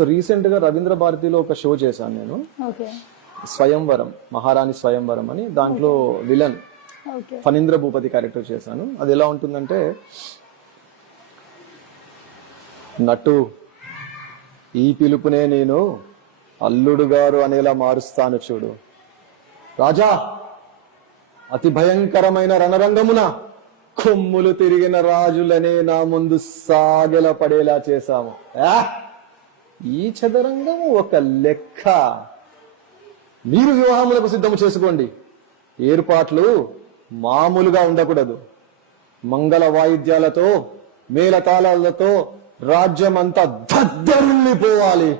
So recent గా రవీంద్ర భారతిలో ఒక షో చేశాను నేను, ఓకే స్వయంవరం, మహారాణి స్వయంవరం అని. దాంట్లో villain okay Phanindra Bhupathi character చేశాను. అది ఎలా ఉంటుందంటే, నటు ఈ పిలుపునే నేను అల్లుడు గారు అనేలా మారుస్తాను చూడు. రాజా, అతి భయంకరమైన రణరంగమున కొమ్ములు తిరిగిన రాజులనే నా ముందు సాగెల పడేలా చేశాము. ఈ చదరంగము ఒక లెక్క. మీరు వివాహములకు సిద్ధము చేసుకోండి. ఏర్పాట్లు మామూలుగా ఉండకూడదు. మంగళ వాయిద్యాలతో, మేళతాళాలతో రాజ్యమంతా దద్దరిల్లిపోవాలి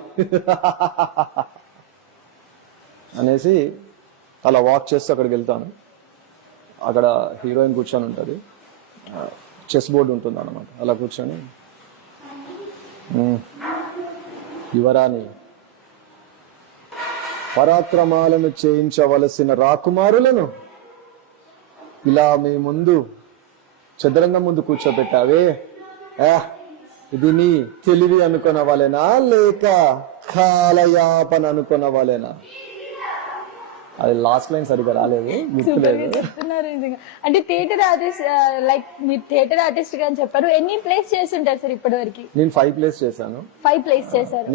అనేసి అలా వాక్ చేస్తూ అక్కడికి వెళ్తాను. అక్కడ హీరోయిన్ కూర్చొని ఉంటుంది, చెస్ బోర్డు ఉంటుంది అన్నమాట. అలా కూర్చొని, యువరాణి, పరాక్రమాలను చేయించవలసిన రాకుమారులను ఇలా మీ ముందు చదరంగం ముందు కూర్చోబెట్టావే, ఇది నీ తెలివి అనుకునవలెనా లేక కాలయాపన అనుకునవలెనా? అది లాస్ట్ లైన్ సరిగ్గా రాలేదు, గుర్తులేదు. చెప్తున్నారు నిజంగా. అంటే థియేటర్ ఆర్టిస్ట్, లైక్ మీరు థియేటర్ ఆర్టిస్ట్ గా అని చెప్పారు. ఎన్ని ప్లేస్ చేసి ఉంటారు సార్ ఇప్పటి వరకు? నేను 5 ప్లేస్ చేశాను. 5 ప్లేస్ చేశారు.